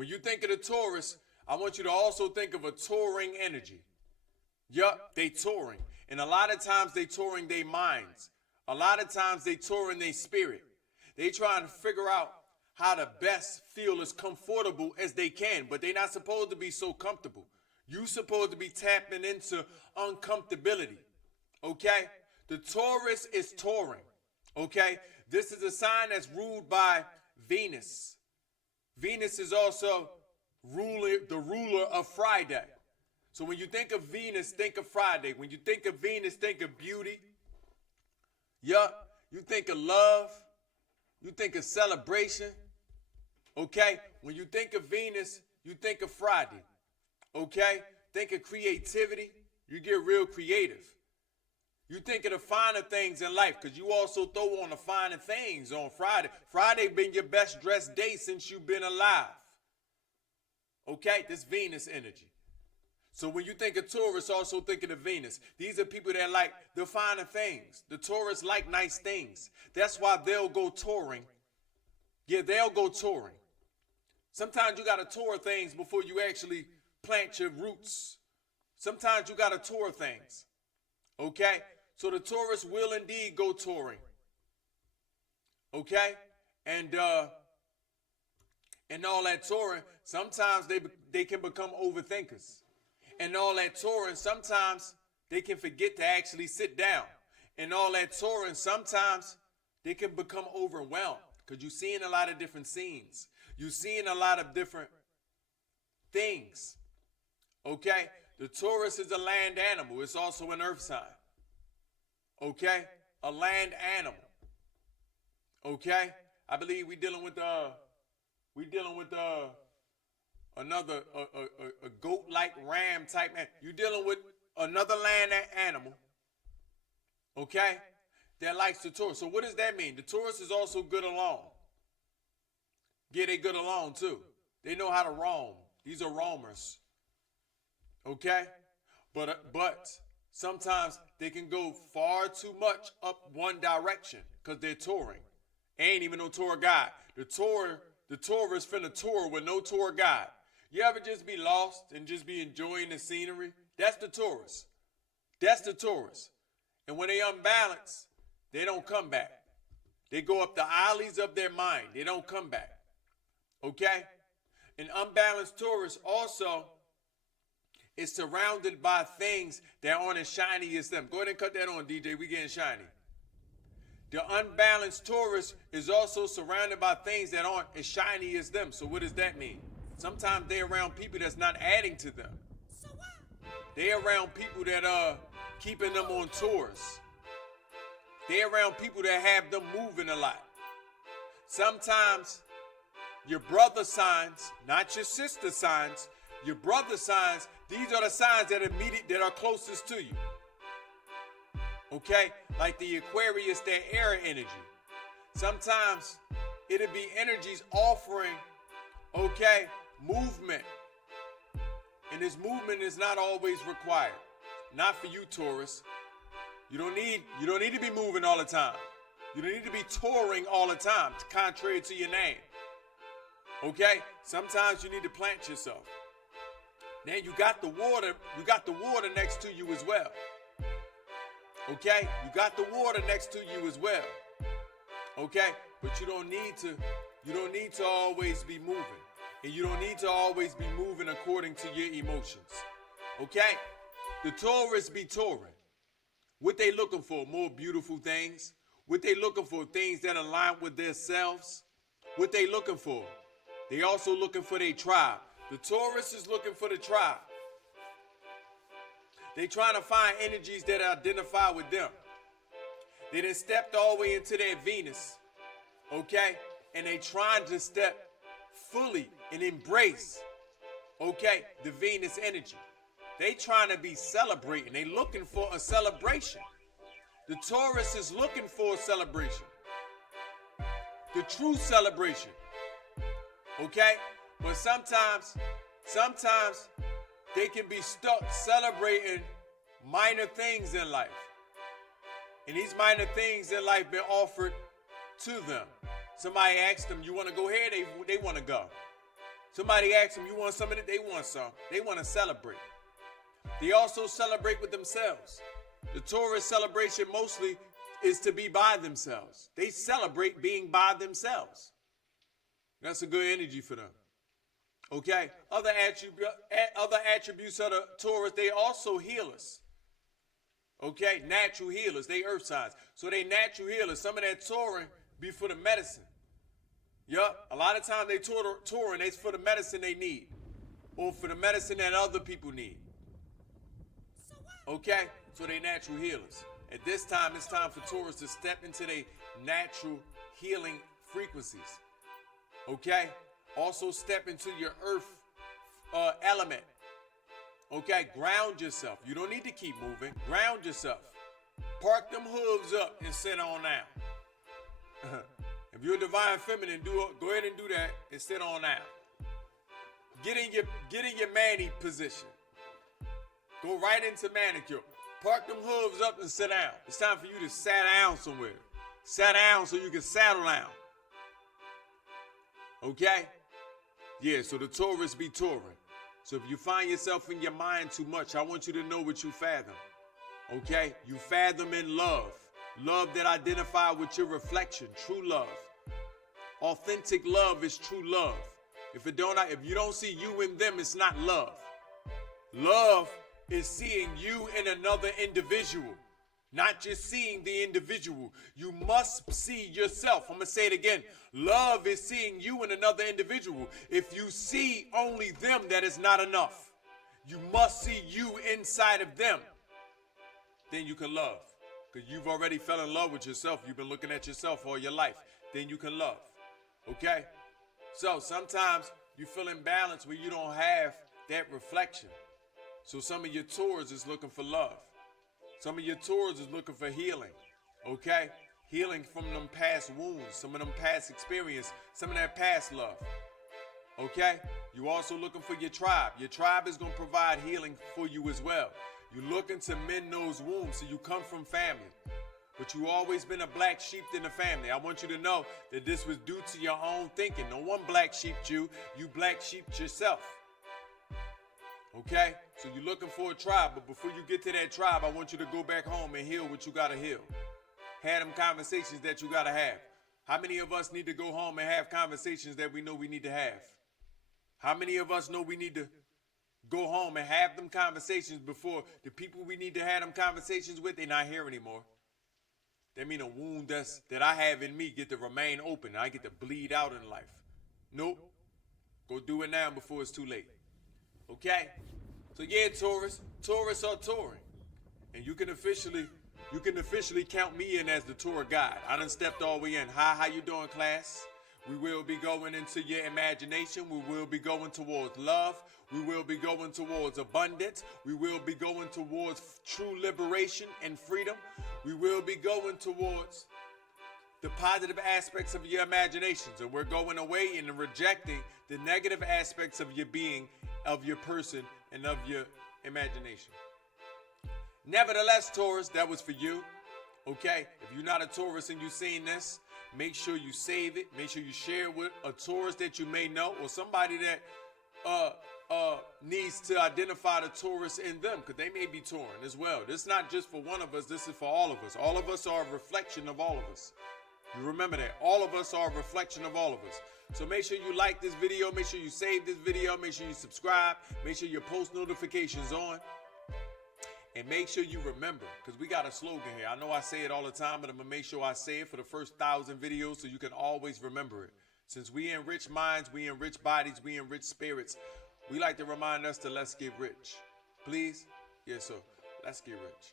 When you think of the Taurus, I want you to also think of a touring energy. Yup, they touring. And a lot of times they touring their minds. A lot of times they touring their spirit. They trying to figure out how to best feel as comfortable as they can, but they're not supposed to be so comfortable. You supposed to be tapping into uncomfortability. Okay? The Taurus is touring. Okay? This is a sign that's ruled by Venus. Venus is also the ruler of Friday. So when you think of Venus, think of Friday. When you think of Venus, think of beauty. Yup. You think of love. You think of celebration. Okay? When you think of Venus, you think of Friday. Okay? Think of creativity. You get real creative. You think of the finer things in life because you also throw on the finer things on Friday. Friday been your best dressed day since you've been alive. Okay? This Venus energy. So when you think of Taurus, also think of the Venus. These are people that like the finer things. The Taurus like nice things. That's why they'll go touring. Yeah, they'll go touring. Sometimes you got to tour things before you actually plant your roots. Sometimes you got to tour things. Okay? So the Taurus will indeed go touring. Okay? And all that touring, sometimes they can become overthinkers. And all that touring, sometimes they can forget to actually sit down. And all that touring, sometimes they can become overwhelmed because you're seeing a lot of different scenes. You're seeing a lot of different things. Okay? The Taurus is a land animal. It's also an earth sign. Okay? A land animal. Okay? I believe we're dealing with another a goat-like ram type man. You're dealing with another land animal, okay, that likes the Taurus. So what does that mean? The Taurus is also good alone. Yeah, they good alone too. They know how to roam. These are roamers, okay? But sometimes they can go far too much up one direction because they're touring. Ain't even no tour guide. The tourist finna tour with no tour guide. You ever just be lost and just be enjoying the scenery? That's the Taurus. That's the Taurus. And when they unbalance, they don't come back. They go up the alleys of their mind. They don't come back. Okay? An unbalanced Taurus also is surrounded by things that aren't as shiny as them. Go ahead and cut that on, DJ. We getting shiny. The unbalanced Taurus is also surrounded by things that aren't as shiny as them. So what does that mean? Sometimes they're around people that's not adding to them. They're around people that are keeping them on tours. They're around people that have them moving a lot. Sometimes your brother signs, not your sister signs, your brother signs, these are the signs that are closest to you. Okay? Like the Aquarius, that air energy. Sometimes it'll be energies offering, okay, movement. And this movement is not always required. Not for you, Taurus. You don't need to be moving all the time. You don't need to be touring all the time, contrary to your name. Okay? Sometimes you need to plant yourself. Then you got the water next to you as well. Okay? You got the water next to you as well. Okay? But you don't need to always be moving. And you don't need to always be moving according to your emotions. Okay? The Taurus be touring. What they looking for? More beautiful things. What they looking for? Things that align with their selves. What they looking for? They also looking for their tribe. The Taurus is looking for the tribe. They trying to find energies that identify with them. They done stepped all the way into their Venus. Okay? And they trying to step fully and embrace, okay, the Venus energy. They trying to be celebrating. They looking for a celebration. The Taurus is looking for a celebration. The true celebration. Okay? But sometimes they can be stuck celebrating minor things in life. And these minor things in life been offered to them. Somebody asked them, you want to go here? They want to go. Somebody asks them, you want some of it? They want some. They want to celebrate. They also celebrate with themselves. The Taurus celebration mostly is to be by themselves. They celebrate being by themselves. That's a good energy for them. Okay? Other attributes of the Taurus, they also healers. Okay? Natural healers. They earth signs. So they natural healers. Some of that touring be for the medicine. Yup. A lot of times they touring, it's for the medicine they need. Or for the medicine that other people need. Okay? So they natural healers. At this time, it's time for Taurus to step into their natural healing frequencies. Okay? Also step into your earth element. Okay? Ground yourself. You don't need to keep moving. Ground yourself. Park them hooves up and sit on down. If you're a divine feminine, go ahead and do that and sit on down. Get in your manny position. Go right into manicure. Park them hooves up and sit down. It's time for you to sit down somewhere. Sit down so you can saddle down. Okay? Yeah, so the Taurus be touring. So if you find yourself in your mind too much, I want you to know what you fathom. Okay? You fathom in love. Love that identifies with your reflection. True love. Authentic love is true love. If you don't see you in them, it's not love. Love is seeing you in another individual, not just seeing the individual. You must see yourself. I'm going to say it again. Love is seeing you in another individual. If you see only them, that is not enough. You must see you inside of them. Then you can love. Because you've already fell in love with yourself. You've been looking at yourself all your life. Then you can love. Okay? So sometimes you feel imbalanced where you don't have that reflection. So some of your Taurus is looking for love. Some of your Taurus is looking for healing. Okay? Healing from them past wounds, some of them past experience, some of that past love. Okay? You also looking for your tribe. Your tribe is going to provide healing for you as well. You're looking to mend those wounds, so you come from family. But you always been a black sheep in the family. I want you to know that this was due to your own thinking. No one black sheeped you. You black sheeped yourself. Okay? So you're looking for a tribe, but before you get to that tribe, I want you to go back home and heal what you got to heal. Have them conversations that you got to have. How many of us need to go home and have conversations that we know we need to have? How many of us know we need to go home and have them conversations before the people we need to have them conversations with, they're not here anymore? That mean a wound that I have in me get to remain open. I get to bleed out in life. Nope. Go do it now before it's too late. Okay? So yeah, Taurus are touring. And you can officially count me in as the tour guide. I done stepped all the way in. Hi, how you doing, class? We will be going into your imagination. We will be going towards love. We will be going towards abundance. We will be going towards true liberation and freedom. We will be going towards the positive aspects of your imaginations. And we're going away and rejecting the negative aspects of your being, of your person, and of your imagination. Nevertheless, Taurus, that was for you. Okay? If you're not a Taurus and you've seen this, make sure you save it. Make sure you share it with a Taurus that you may know or somebody that needs to identify the Taurus in them, because they may be torn as well. This is not just for one of us. This is for all of us. All of us are a reflection of all of us. You remember that. All of us are a reflection of all of us. So make sure you like this video. Make sure you save this video. Make sure you subscribe. Make sure your post notifications on. And make sure you remember, because we got a slogan here. I know I say it all the time, but I'm going to make sure I say it for the first 1,000 videos so you can always remember it. Since we enrich minds, we enrich bodies, we enrich spirits, we like to remind us to let's get rich. Please? Yes, sir. Let's get rich.